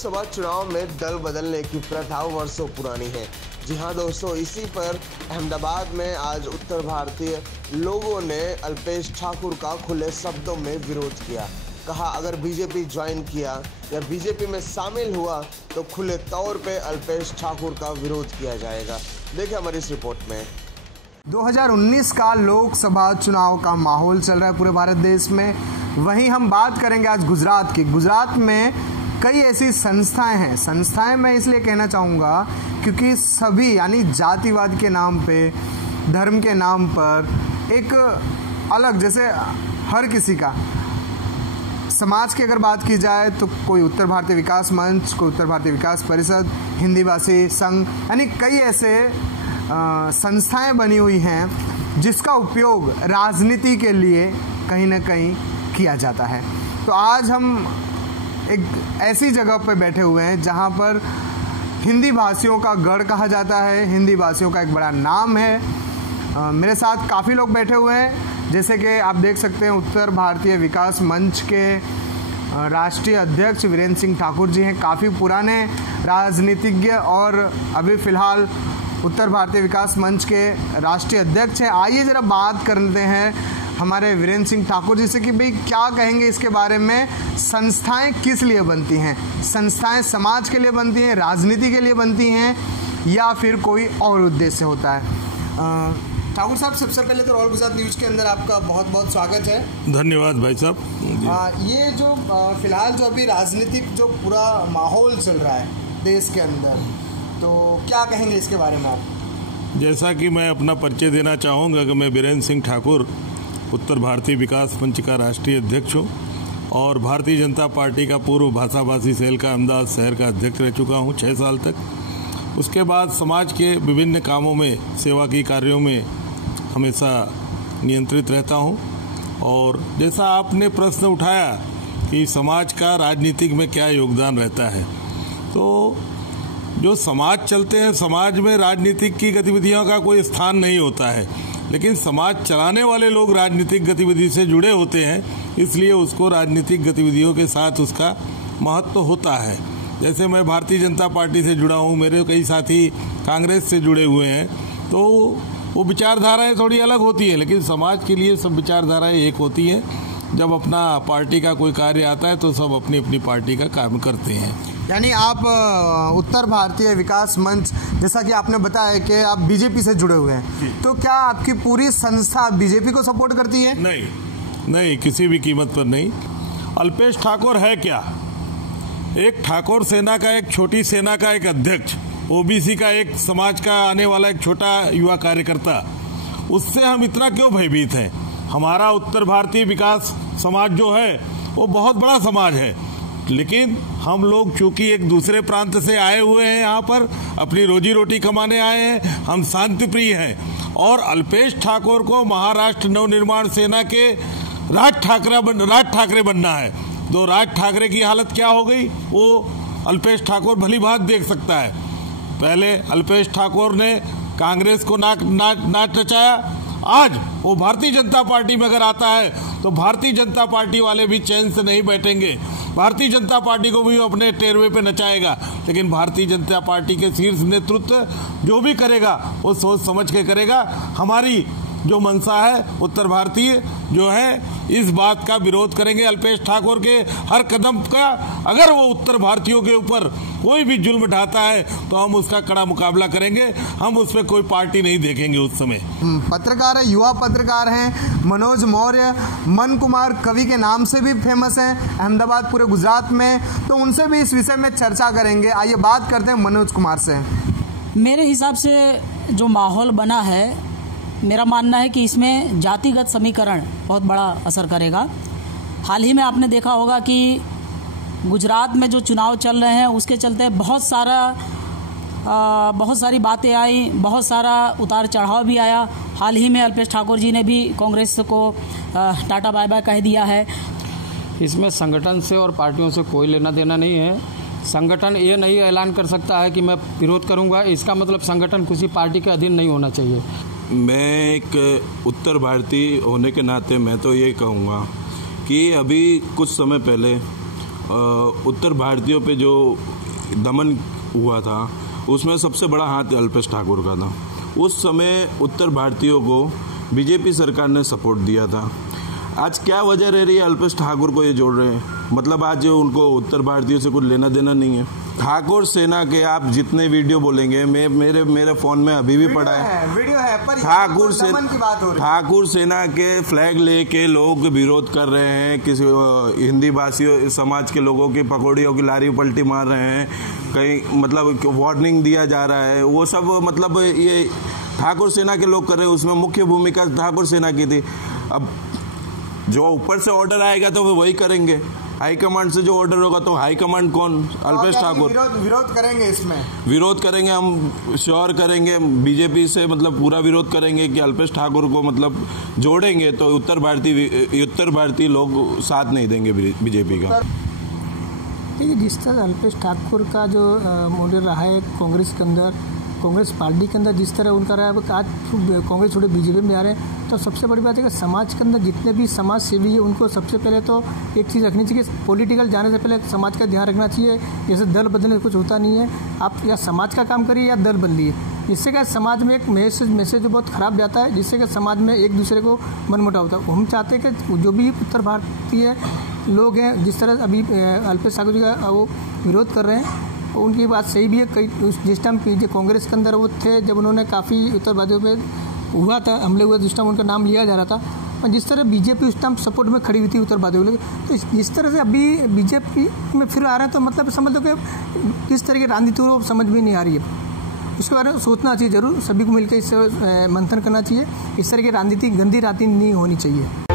लोकसभा चुनाव में दल बदलने की प्रथा वर्षों पुरानी है। जी हाँ दोस्तों, इसी पर अहमदाबाद में आज उत्तर भारतीय लोगों ने अल्पेश ठाकुर का खुले शब्दों में विरोध किया। कहा अगर बीजेपी ज्वाइन किया या बीजेपी में शामिल हुआ तो खुले तौर पे अल्पेश ठाकुर का विरोध किया जाएगा। देखिए हमारी इस रिपोर्ट में। 2019 का लोकसभा चुनाव का माहौल चल रहा है पूरे भारत देश में। वहीं हम बात करेंगे आज गुजरात की। गुजरात में कई ऐसी संस्थाएं हैं। संस्थाएं मैं इसलिए कहना चाहूँगा क्योंकि सभी यानी जातिवाद के नाम पे, धर्म के नाम पर एक अलग, जैसे हर किसी का समाज की अगर बात की जाए तो कोई उत्तर भारतीय विकास मंच, कोई उत्तर भारतीय विकास परिषद, हिंदी भाषी संघ, यानी कई ऐसे संस्थाएं बनी हुई हैं जिसका उपयोग राजनीति के लिए कहीं ना कहीं किया जाता है। तो आज हम एक ऐसी जगह पर बैठे हुए हैं जहां पर हिंदी भाषियों का गढ़ कहा जाता है, हिंदी भाषियों का एक बड़ा नाम है। मेरे साथ काफ़ी लोग बैठे हुए हैं, जैसे कि आप देख सकते हैं उत्तर भारतीय विकास मंच के राष्ट्रीय अध्यक्ष वीरेंद्र सिंह ठाकुर जी हैं। काफ़ी पुराने राजनीतिज्ञ और अभी फ़िलहाल उत्तर भारतीय विकास मंच के राष्ट्रीय अध्यक्ष हैं। आइए ज़रा बात करते हैं हमारे वीरेंद्र सिंह ठाकुर जी से कि भाई क्या कहेंगे इसके बारे में। संस्थाएं किस लिए बनती हैं? संस्थाएं समाज के लिए बनती हैं, राजनीति के लिए बनती हैं, या फिर कोई और उद्देश्य होता है? ठाकुर साहब, सबसे पहले तो ऑल गुजरात न्यूज़ के अंदर आपका बहुत बहुत स्वागत है। धन्यवाद भाई साहब। ये जो फिलहाल जो अभी राजनीतिक जो पूरा माहौल चल रहा है देश के अंदर, तो क्या कहेंगे इसके बारे में आप? जैसा कि मैं अपना परिचय देना चाहूँगा कि मैं वीरेंद्र सिंह ठाकुर उत्तर भारतीय विकास मंच का राष्ट्रीय अध्यक्ष हूँ और भारतीय जनता पार्टी का पूर्व भाषाभाषी सेल का अहमदाबाद शहर का अध्यक्ष रह चुका हूँ 6 साल तक। उसके बाद समाज के विभिन्न कामों में, सेवा की कार्यों में हमेशा नियंत्रित रहता हूँ। और जैसा आपने प्रश्न उठाया कि समाज का राजनीतिक में क्या योगदान रहता है, तो जो समाज चलते हैं, समाज में राजनीतिक की गतिविधियों का कोई स्थान नहीं होता है, लेकिन समाज चलाने वाले लोग राजनीतिक गतिविधि से जुड़े होते हैं, इसलिए उसको राजनीतिक गतिविधियों के साथ उसका महत्व होता है। जैसे मैं भारतीय जनता पार्टी से जुड़ा हूँ, मेरे कई साथी कांग्रेस से जुड़े हुए हैं, तो वो विचारधाराएं थोड़ी अलग होती हैं, लेकिन समाज के लिए सब विचारधाराएं एक होती हैं। जब अपना पार्टी का कोई कार्य आता है तो सब अपनी अपनी पार्टी का काम करते हैं। यानी आप उत्तर भारतीय विकास मंच, जैसा कि आपने बताया कि आप बीजेपी से जुड़े हुए हैं, तो क्या आपकी पूरी संस्था बीजेपी को सपोर्ट करती है? नहीं, किसी भी कीमत पर नहीं। अल्पेश ठाकुर है क्या? एक ठाकुर सेना का, एक छोटी सेना का एक अध्यक्ष, ओबीसी का एक समाज का आने वाला एक छोटा युवा कार्यकर्ता, उससे हम इतना क्यों भयभीत हैं? हमारा उत्तर भारतीय विकास समाज जो है वो बहुत बड़ा समाज है, लेकिन हम लोग चूंकि एक दूसरे प्रांत से आए हुए हैं, यहाँ पर अपनी रोजी रोटी कमाने आए हैं, हम शांति प्रिय हैं। और अल्पेश ठाकुर को महाराष्ट्र नवनिर्माण सेना के राज ठाकरे बनना है। तो राज ठाकरे की हालत क्या हो गई वो अल्पेश ठाकुर भली भांति देख सकता है। पहले अल्पेश ठाकुर ने कांग्रेस को नाच नचाया, आज वो भारतीय जनता पार्टी में अगर आता है तो भारतीय जनता पार्टी वाले भी चैन से नहीं बैठेंगे, भारतीय जनता पार्टी को भी अपने टेरवे पे नचाएगा। लेकिन भारतीय जनता पार्टी के शीर्ष नेतृत्व जो भी करेगा वो सोच समझ के करेगा। हमारी जो मंशा है उत्तर भारतीय जो है, इस बात का विरोध करेंगे अल्पेश ठाकुर के हर कदम का। अगर वो उत्तर भारतीयों के ऊपर कोई भी जुल्म ढाता है तो हम उसका कड़ा मुकाबला करेंगे। हम उसमें कोई पार्टी नहीं देखेंगे उस समय। पत्रकार है, युवा पत्रकार हैं मनोज मौर्य, मन कुमार कवि के नाम से भी फेमस हैं अहमदाबाद पूरे गुजरात में, तो उनसे भी इस विषय में चर्चा करेंगे। आइए बात करते हैं मनोज कुमार से। मेरे हिसाब से जो माहौल बना है, मेरा मानना है कि इसमें जातिगत समीकरण बहुत बड़ा असर करेगा। हाल ही में आपने देखा होगा कि गुजरात में जो चुनाव चल रहे हैं उसके चलते बहुत सारी बातें आई, बहुत सारा उतार चढ़ाव भी आया। हाल ही में अल्पेश ठाकुर जी ने भी कांग्रेस को टाटा बाय बाय कह दिया है। इसमें संगठन से और पार्टियों से कोई लेना देना नहीं है। संगठन ये नहीं ऐलान कर सकता है कि मैं विरोध करूंगा, इसका मतलब संगठन किसी पार्टी के अधीन नहीं होना चाहिए। मैं एक उत्तर भारतीय होने के नाते मैं तो ये कहूँगा कि अभी कुछ समय पहले उत्तर भारतीयों पे जो दमन हुआ था उसमें सबसे बड़ा हाथ अल्पेश ठाकुर का था। उस समय उत्तर भारतीयों को बीजेपी सरकार ने सपोर्ट दिया था। आज क्या वजह रह रही है अल्पेश ठाकुर को ये जोड़ रहे हैं? मतलब आज उनको उत्तर भारतीयों से कुछ लेना देना नहीं है। ठाकुर सेना के आप जितने वीडियो बोलेंगे, मेरे फोन में अभी भी पड़ा है वीडियो है, पर ठाकुर सेना के फ्लैग लेके लोग विरोध कर रहे हैं, किसी हिंदी भाषी समाज के लोगों की पकौड़ियों की लारी पलटी मार रहे हैं, कहीं मतलब वार्निंग दिया जा रहा है। वो सब मतलब ये ठाकुर सेना के लोग कर रहे हैं, उसमें मुख्य भूमिका ठाकुर सेना की थी। अब जो ऊपर से ऑर्डर आएगा तो वो वही करेंगे, हाईकमांड से जो ऑर्डर होगा तो हाईकमांड कौन? अल्पेश ठाकुर। विरोध करेंगे, इसमें विरोध करेंगे, हम श्योर करेंगे, बीजेपी से मतलब पूरा विरोध करेंगे कि अल्पेश ठाकुर को मतलब जोड़ेंगे तो उत्तर भारतीय लोग साथ नहीं देंगे बीजेपी का। देखिए, जिस तरह अल्पेश ठाकुर का जो मॉडल रहा है कांग्रेस के अंदर, कांग्रेस पार्टी के अंदर जिस तरह उनका रहा है, आज कांग्रेस छोड़े बीजेपी में आ रहे हैं, तो सबसे बड़ी बात है कि समाज के अंदर जितने भी समाज सेवी है उनको सबसे पहले तो एक चीज़ रखनी चाहिए कि पॉलिटिकल जाने से पहले समाज का ध्यान रखना चाहिए। जैसे दल बदलने से कुछ होता नहीं है, आप या समाज का काम करिए या दल बदलिए। इससे क्या समाज में एक मैसेज बहुत ख़राब जाता है, जिससे कि समाज में एक दूसरे को मनमुटाव होता है। हम चाहते हैं कि जो भी उत्तर भारतीय लोग हैं, जिस तरह अभी अल्पेश ठाकुर जी का वो विरोध कर रहे हैं, उनकी बात सही भी है। कई जिस टाइम कांग्रेस के अंदर वो थे, जब उन्होंने काफ़ी उत्तर भारतीयों पे हुआ था, हमले हुए, जिस टाइम उनका नाम लिया जा रहा था, और जिस तरह बीजेपी उस टाइम सपोर्ट में खड़ी हुई थी उत्तर भारतीयों को, तो जिस तरह से अभी बीजेपी में फिर आ रहे हैं, तो मतलब समझ लो कि किस तरह की राजनीति वो समझ में नहीं आ रही है। इसके बारे में सोचना चाहिए, जरूर सभी को मिलकर इससे मंथन करना चाहिए। इस तरह की राजनीति, गंदी राजनीति नहीं होनी चाहिए।